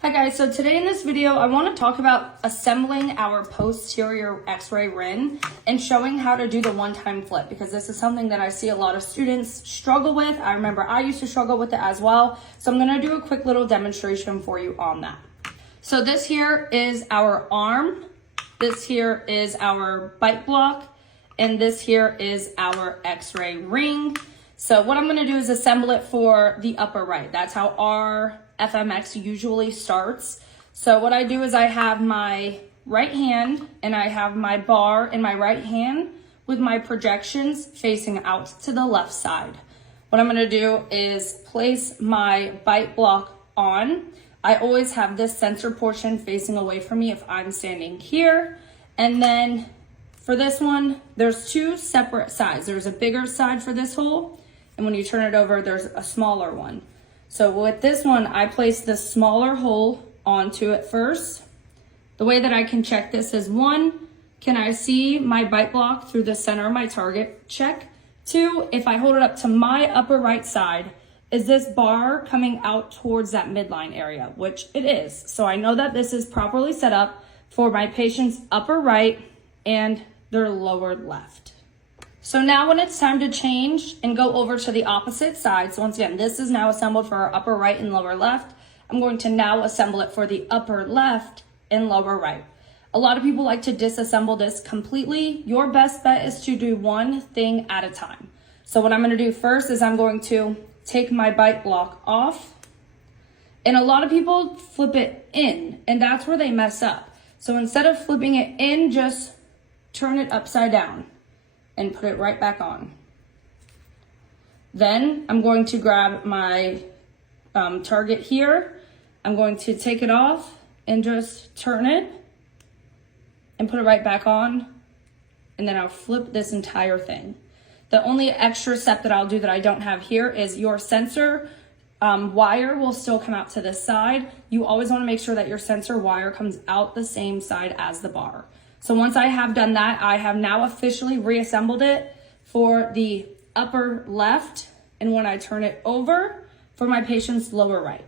Hi guys, so today in this video, I want to talk about assembling our posterior x-ray Rinn and showing how to do the one-time flip, because this is something that I see a lot of students struggle with. I remember I used to struggle with it as well. So I'm going to do a quick little demonstration for you on that. So this here is our arm. This here is our bite block. And this here is our x-ray ring. So what I'm going to do is assemble it for the upper right. That's how our FMX usually starts. So what I do is I have my right hand and I have my bar in my right hand with my projections facing out to the left side. What I'm going to do is place my bite block on. I always have this sensor portion facing away from me if I'm standing here. And then for this one, there's two separate sides. There's a bigger side for this hole, and when you turn it over, there's a smaller one. So with this one, I place the smaller hole onto it first. The way that I can check this is 1, can I see my bite block through the center of my target? Check. 2, if I hold it up to my upper right side, is this bar coming out towards that midline area? Which it is. So I know that this is properly set up for my patient's upper right and their lower left. So now when it's time to change and go over to the opposite side, so once again, this is now assembled for our upper right and lower left. I'm going to now assemble it for the upper left and lower right. A lot of people like to disassemble this completely. Your best bet is to do one thing at a time. So what I'm going to do first is I'm going to take my bite block off. And a lot of people flip it in, and that's where they mess up. So instead of flipping it in, just turn it upside down and put it right back on. Then I'm going to grab my target here. I'm going to take it off and just turn it and put it right back on. And then I'll flip this entire thing. The only extra step that I'll do that I don't have here is your sensor wire will still come out to this side. You always want to make sure that your sensor wire comes out the same side as the bar. So once I have done that, I have now officially reassembled it for the upper left, and when I turn it over, for my patient's lower right.